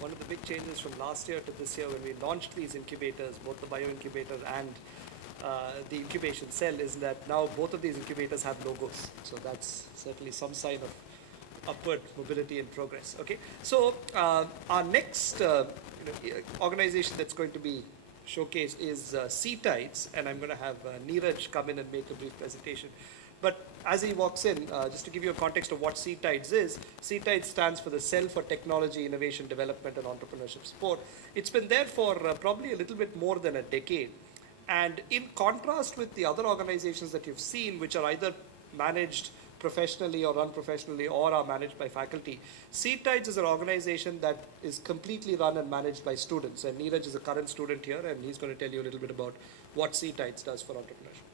one of the big changes from last year to this year when we launched these incubators, both the bio incubator and the incubation cell, is that now both of these incubators have logos. So that's certainly some sign of upward mobility and progress. Okay, so our next organization that's going to be showcased is Seatides, and I'm going to have Neeraj come in and make a brief presentation. But as he walks in, just to give you a context of what Seatides is, Seatides stands for the Cell for Technology, Innovation, Development and Entrepreneurship Support. It's been there for probably a little bit more than a decade. And in contrast with the other organizations that you've seen, which are either managed professionally or run professionally or are managed by faculty, Seatides is an organization that is completely run and managed by students. And Neeraj is a current student here, and he's going to tell you a little bit about what Seatides does for entrepreneurship.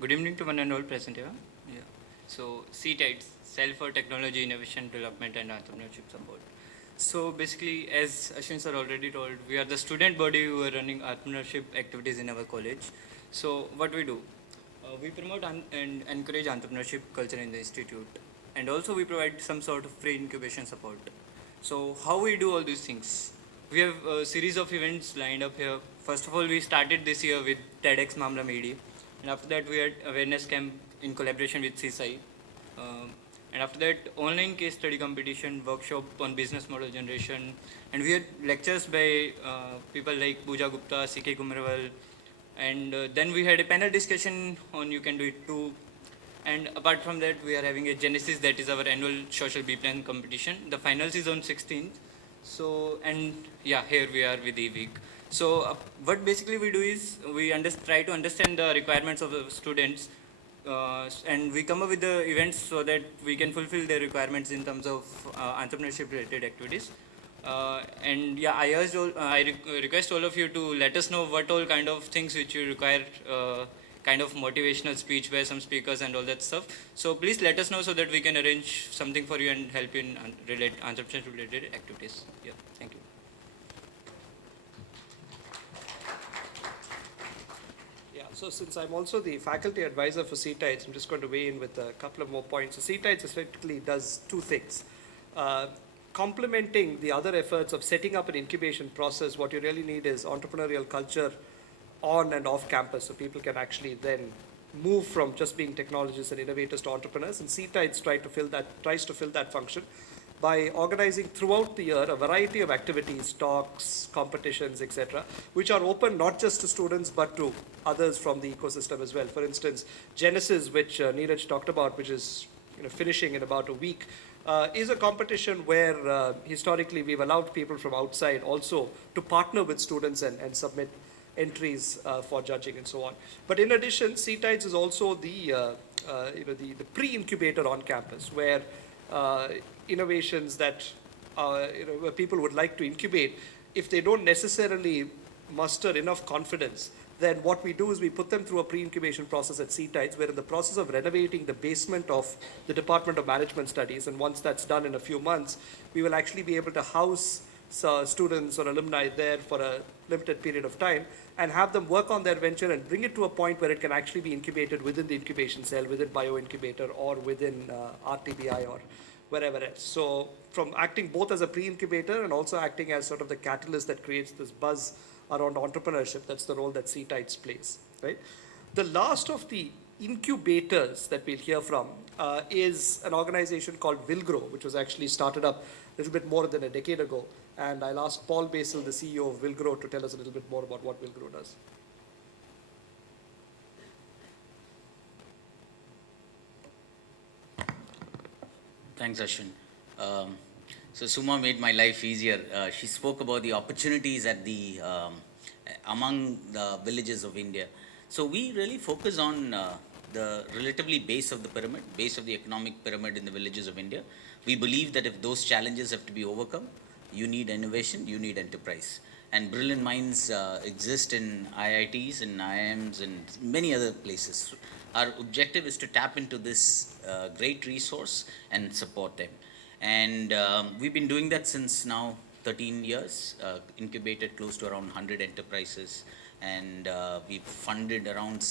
Good evening to one and all present here. Yeah. So Seatides, Cell for Technology, Innovation, Development and Entrepreneurship Support. So basically, as Ashwin sir already told, we are the student body who are running entrepreneurship activities in our college. So what we do? We promote and encourage entrepreneurship culture in the institute. And also we provide some sort of free incubation support. So how we do all these things? We have a series of events lined up here. First of all, we started this year with TEDx Mamla Media. And after that, we had awareness camp in collaboration with CSI. And after that, online case study competition, workshop on business model generation. And we had lectures by people like Pooja Gupta, C.K. Kumarwal. And then we had a panel discussion on You Can Do It Too. And apart from that, we are having a Genesis, that is our annual social B-Plan competition. The finals is on 16th. So, and yeah, here we are with E-Week. So what basically we do is we try to understand the requirements of the students and we come up with the events so that we can fulfill their requirements in terms of entrepreneurship related activities. And yeah, I request all of you to let us know what all kind of things which you require, kind of motivational speech by some speakers and all that stuff. So please let us know so that we can arrange something for you and help you in entrepreneurship related activities. Yeah, thank you. So since I'm also the faculty advisor for Seatides, I'm just going to weigh in with a couple of more points. So Seatides essentially does two things. Complementing the other efforts of setting up an incubation process, what you really need is entrepreneurial culture on and off campus, so people can actually then move from just being technologists and innovators to entrepreneurs. And Seatides tries to fill that function by organizing throughout the year a variety of activities, talks, competitions, etc., which are open not just to students but to others from the ecosystem as well. For instance, Genesis, which Neeraj talked about, which is finishing in about a week, is a competition where historically we've allowed people from outside also to partner with students and submit entries for judging and so on. But in addition, Seatides is also the pre-incubator on campus, where innovations that where people would like to incubate, if they don't necessarily muster enough confidence, then what we do is we put them through a pre-incubation process at Seatides. We're in the process of renovating the basement of the Department of Management Studies, and once that's done in a few months, we will actually be able to house students or alumni there for a limited period of time and have them work on their venture and bring it to a point where it can actually be incubated within the incubation cell, within bioincubator, or within RTBI or wherever else. So from acting both as a pre-incubator and also acting as sort of the catalyst that creates this buzz around entrepreneurship, that's the role that Seatides plays, right? The last of the incubators that we'll hear from is an organization called Willgrow, which was actually started up a little bit more than a decade ago. And I'll ask Paul Basil, the CEO of Willgrow, to tell us a little bit more about what Willgrow does. Thanks, Ashwin. So Suma made my life easier. She spoke about the opportunities at the among the villages of India. So we really focus on the relatively base of the pyramid, base of the economic pyramid in the villages of India. We believe that if those challenges have to be overcome, you need innovation, you need enterprise. And brilliant minds exist in IITs and IIMs and many other places. Our objective is to tap into this great resource and support them. And we've been doing that since now 13 years, incubated close to around 100 enterprises, and we've funded around,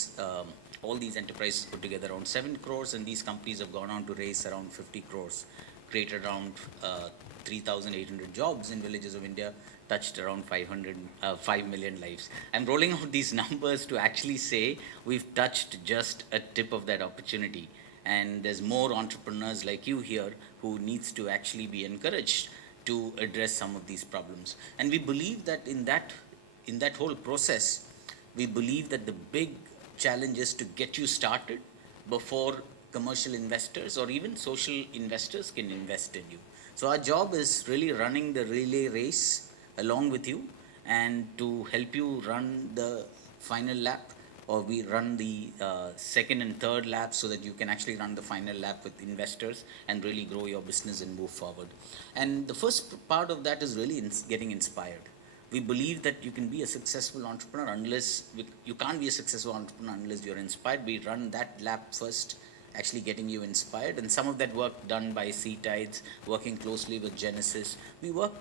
all these enterprises put together around 7 crores, and these companies have gone on to raise around 50 crores created around 3,800 jobs in villages of India, touched around 5 million lives. I'm rolling out these numbers to actually say we've touched just a tip of that opportunity. And there's more entrepreneurs like you here who needs to actually be encouraged to address some of these problems. And we believe that in that whole process, we believe that the big challenge is to get you started before commercial investors or even social investors can invest in you. So our job is really running the relay race along with you and to help you run the final lap, or we run the second and third lap so that you can actually run the final lap with investors and really grow your business and move forward. And the first part of that is really getting inspired. We believe that you can be a successful entrepreneur you can't be a successful entrepreneur unless you're inspired. We run that lap first, actually getting you inspired, and some of that work done by Seatides, working closely with Genesis. We work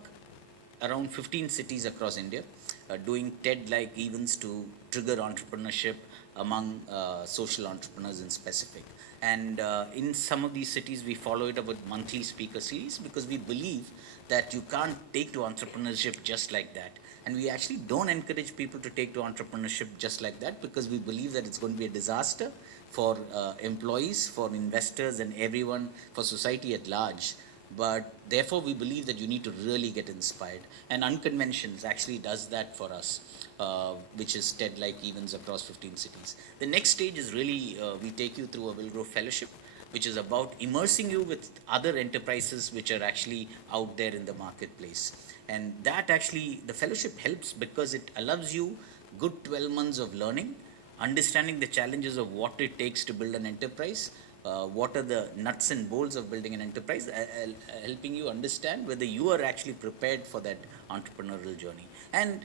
around 15 cities across India, doing TED-like events to trigger entrepreneurship among social entrepreneurs in specific. And in some of these cities, we follow it up with monthly speaker series because we believe that you can't take to entrepreneurship just like that. And we actually don't encourage people to take to entrepreneurship just like that because we believe that it's going to be a disaster for employees, for investors, and everyone, for society at large. But therefore, we believe that you need to really get inspired. And Unconventions actually does that for us, which is TED-like events across 15 cities. The next stage is really, we take you through a Willgrow Fellowship, which is about immersing you with other enterprises which are actually out there in the marketplace. And that actually, the fellowship helps because it allows you good 12 months of learning, understanding the challenges of what it takes to build an enterprise, what are the nuts and bolts of building an enterprise, helping you understand whether you are actually prepared for that entrepreneurial journey. And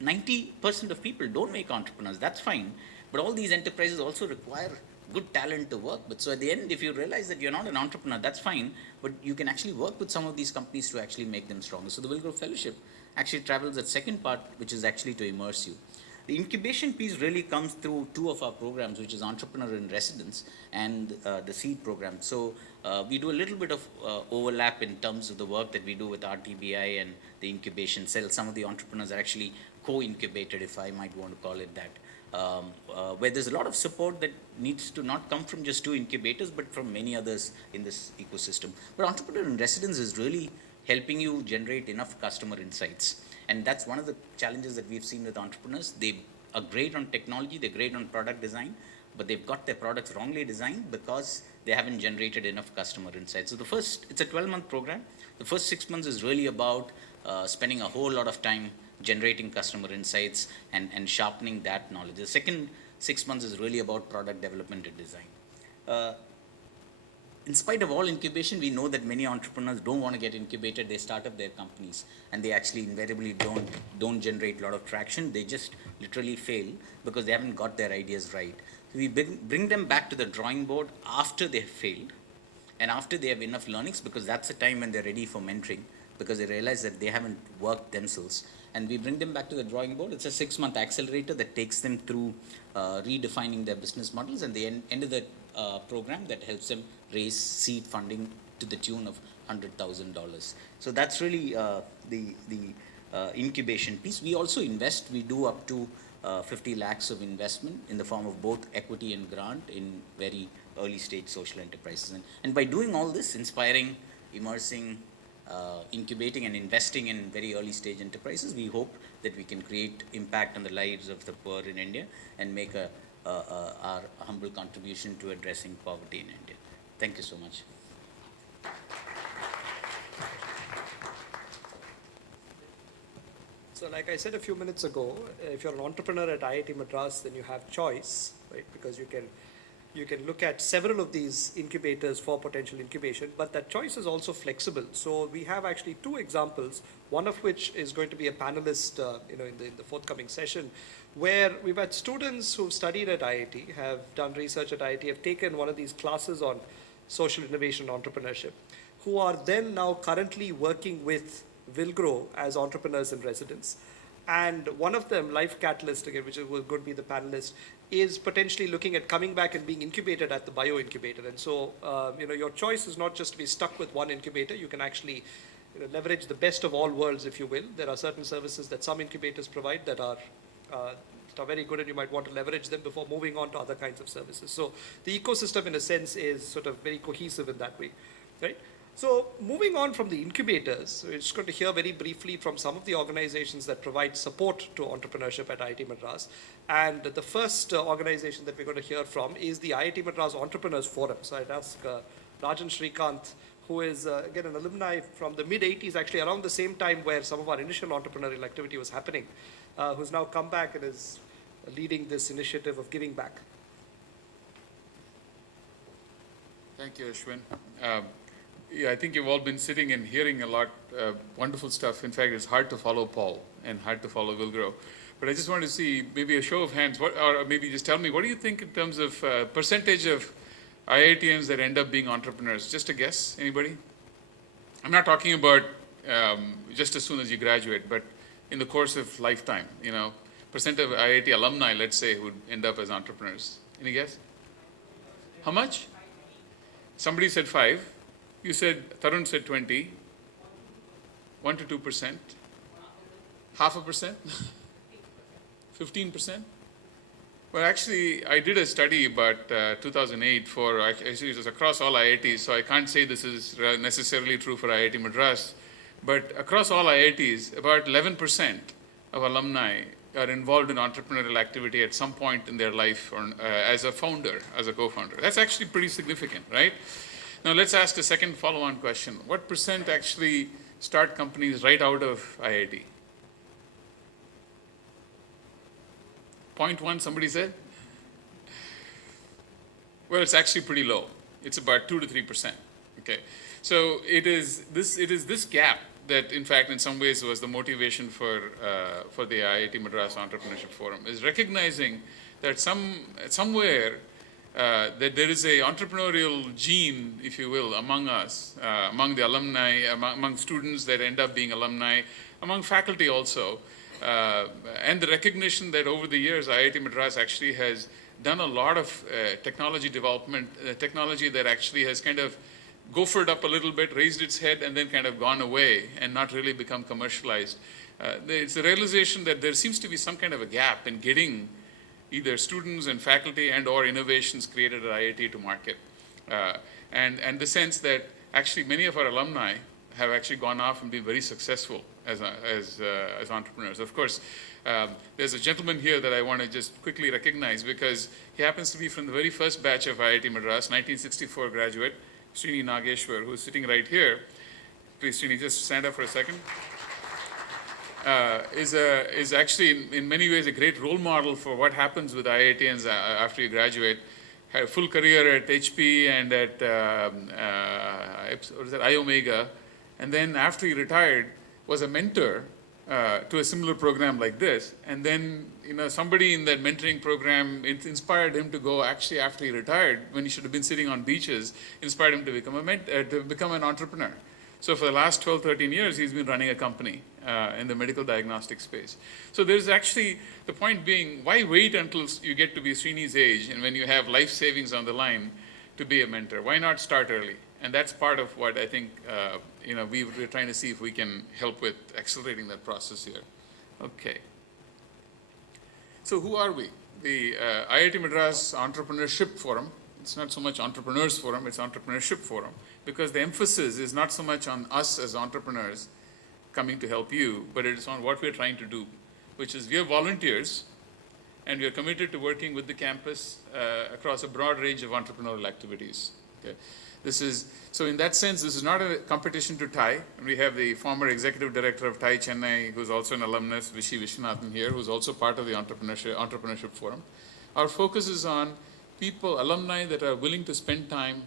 90% of people don't make entrepreneurs, that's fine, but all these enterprises also require good talent to work with. So at the end, if you realize that you're not an entrepreneur, that's fine, but you can actually work with some of these companies to actually make them stronger. So the Willgrow Fellowship actually travels that second part, which is actually to immerse you. The incubation piece really comes through two of our programs, which is Entrepreneur in Residence and the Seed program. So we do a little bit of overlap in terms of the work that we do with RTBI and the incubation cell. Some of the entrepreneurs are actually co-incubated, if I might want to call it that, where there's a lot of support that needs to not come from just two incubators, but from many others in this ecosystem. But Entrepreneur in Residence is really helping you generate enough customer insights. And that's one of the challenges that we've seen with entrepreneurs. They are great on technology, they're great on product design, but they've got their products wrongly designed because they haven't generated enough customer insights. So it's a 12-month program. The first 6 months is really about spending a whole lot of time generating customer insights and sharpening that knowledge. The second 6 months is really about product development and design. In spite of all incubation, we know that many entrepreneurs don't want to get incubated. They start up their companies and they actually invariably don't generate a lot of traction. They just literally fail because they haven't got their ideas right. So we bring them back to the drawing board after they've failed and after they have enough learnings, because that's the time when they're ready for mentoring, because they realize that they haven't worked themselves. And we bring them back to the drawing board. It's a 6-month accelerator that takes them through redefining their business models, and the end of the program that helps them raise seed funding to the tune of $100,000. So that's really the incubation piece. We also invest. We do up to 50 lakhs of investment in the form of both equity and grant in very early stage social enterprises. And by doing all this, inspiring, immersing, incubating and investing in very early stage enterprises, we hope that we can create impact on the lives of the poor in India and make our humble contribution to addressing poverty in India. Thank you so much. So like I said a few minutes ago, if you're an entrepreneur at IIT Madras, then you have choice, right? Because you can look at several of these incubators for potential incubation, but that choice is also flexible. So we have actually two examples, one of which is going to be a panelist in the forthcoming session, where we've had students who've studied at IIT, have done research at IIT, have taken one of these classes on social innovation and entrepreneurship, who are then now currently working with Willgrow as entrepreneurs in residence. And one of them, Life Catalyst, again, which is going to be the panelist, is potentially looking at coming back and being incubated at the bio incubator. And so, your choice is not just to be stuck with one incubator. You can actually leverage the best of all worlds, if you will. There are certain services that some incubators provide that are very good, and you might want to leverage them before moving on to other kinds of services. So the ecosystem, in a sense, is sort of very cohesive in that way, right? So moving on from the incubators, we're just going to hear very briefly from some of the organizations that provide support to entrepreneurship at IIT Madras. And the first organization that we're going to hear from is the IIT Madras Entrepreneurs Forum. So I'd ask Rajan Srikanth, who is, again, an alumni from the mid-80s, actually around the same time where some of our initial entrepreneurial activity was happening, who's now come back and is leading this initiative of giving back. Thank you, Ashwin. Yeah, I think you've all been sitting and hearing a lot wonderful stuff. In fact, it's hard to follow Paul and hard to follow Wilgrow. But I just wanted to see maybe a show of hands, or maybe just tell me, what do you think in terms of percentage of IITians that end up being entrepreneurs? Just a guess, anybody? I'm not talking about just as soon as you graduate, but in the course of lifetime, percent of IIT alumni, let's say, who end up as entrepreneurs. Any guess? How much? Somebody said 5. You said, Tarun said 20. 1 to 2%. Half a percent? 15%? Well, actually, I did a study about 2008 for, actually it was across all IITs, so I can't say this is necessarily true for IIT Madras, but across all IITs, about 11% of alumni are involved in entrepreneurial activity at some point in their life, or as a founder, as a co-founder. That's actually pretty significant, right? Now let's ask a second follow-on question. What percent actually start companies right out of IIT? 0.1, somebody said? Well, it's actually pretty low. It's about 2 to 3%. Okay, so it is this gap that, in fact, in some ways was the motivation for the IIT Madras Entrepreneurship Forum, is recognizing that somewhere that there is a entrepreneurial gene, if you will, among us, among the alumni, among students that end up being alumni, among faculty also, and the recognition that over the years IIT Madras actually has done a lot of technology development, technology that actually has kind of gophered up a little bit, raised its head, and then kind of gone away and not really become commercialized. It's the realization that there seems to be some kind of a gap in getting either students and faculty and or innovations created at IIT to market. And the sense that actually many of our alumni have actually gone off and been very successful as entrepreneurs. Of course, there's a gentleman here that I want to just quickly recognize because he happens to be from the very first batch of IIT Madras, 1964 graduate, Srini Nageshwar, who's sitting right here. Please, Srini, just stand up for a second. Is actually in many ways a great role model for what happens with IITians after you graduate. Had a full career at HP and at iOmega, and then after he retired was a mentor to a similar program like this. And then somebody in that mentoring program, it inspired him to go actually after he retired, when he should have been sitting on beaches, inspired him to become an entrepreneur. So for the last 12, 13 years, he's been running a company in the medical diagnostic space. So there's actually, the point being, why wait until you get to be Srini's age and when you have life savings on the line to be a mentor? Why not start early? And that's part of what I think, we're trying to see if we can help with accelerating that process here. Okay. So who are we? The IIT Madras Entrepreneurship Forum. It's not so much Entrepreneurs Forum, it's Entrepreneurship Forum, because the emphasis is not so much on us as entrepreneurs coming to help you, but it's on what we're trying to do, which is we are volunteers and we are committed to working with the campus across a broad range of entrepreneurial activities. Okay. So in that sense, this is not a competition to TiE. We have the former executive director of TiE Chennai, who's also an alumnus, Vishy Viswanathan here, who's also part of the Entrepreneurship Forum. Our focus is on people, alumni that are willing to spend time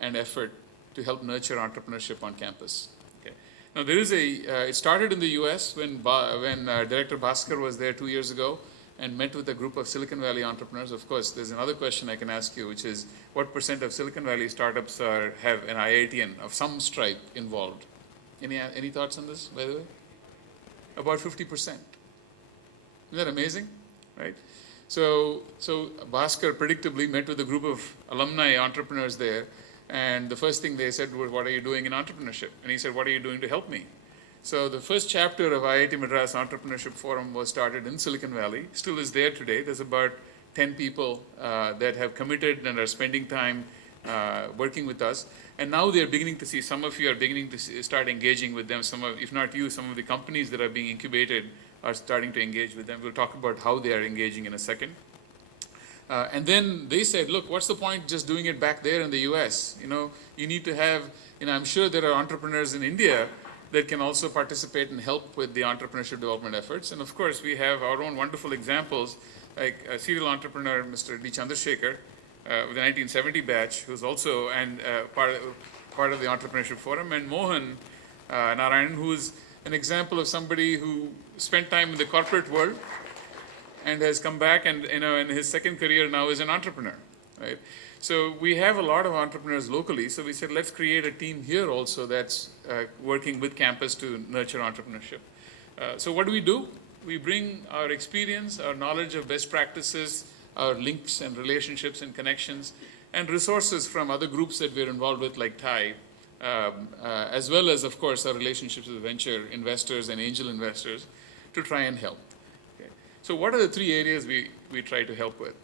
and effort to help nurture entrepreneurship on campus. Okay. Now there is it started in the US when Director Bhaskar was there 2 years ago and met with a group of Silicon Valley entrepreneurs. Of course, there's another question I can ask you, which is what percent of Silicon Valley startups have an IITian of some stripe involved? Any thoughts on this, by the way? About 50%. Isn't that amazing? Right? So Bhaskar predictably met with a group of alumni entrepreneurs there, and the first thing they said was, "What are you doing in entrepreneurship?" And he said, "What are you doing to help me?" So the first chapter of IIT Madras Entrepreneurship Forum was started in Silicon Valley, still is there today. There's about 10 people that have committed and are spending time working with us. And now they're beginning to see, some of you are beginning to start engaging with them. Some of, if not you, some of the companies that are being incubated are starting to engage with them. We'll talk about how they are engaging in a second. And then they said, look, what's the point just doing it back there in the US? You need to have, I'm sure there are entrepreneurs in India that can also participate and help with the entrepreneurship development efforts. And of course, we have our own wonderful examples, like a serial entrepreneur, Mr. D. Chandrasekhar, with the 1970 batch, who's also part of the Entrepreneurship Forum, and Mohan Narayanan, who's an example of somebody who spent time in the corporate world and has come back and, in his second career now is an entrepreneur, right? So we have a lot of entrepreneurs locally, so we said, let's create a team here also that's working with campus to nurture entrepreneurship. So what do? We bring our experience, our knowledge of best practices, our links and relationships and connections, and resources from other groups that we're involved with, like TIE, as well as, of course, our relationships with venture investors and angel investors to try and help. Okay. So what are the three areas we try to help with?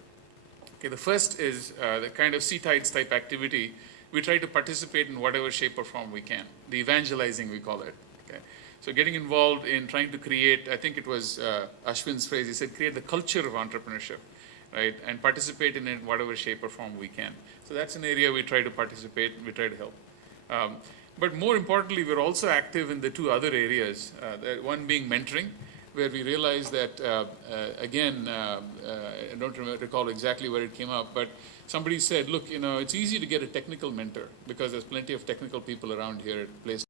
Okay, the first is the kind of C-Tides type activity. We try to participate in whatever shape or form we can. The evangelizing, we call it. Okay? So getting involved in trying to create, I think it was Ashwin's phrase, he said, create the culture of entrepreneurship, right? And participate in it in whatever shape or form we can. So that's an area we try to participate, we try to help. But more importantly, we're also active in the two other areas, one being mentoring, where we realized that, again, I don't recall exactly where it came up, but somebody said, look, it's easy to get a technical mentor because there's plenty of technical people around here at place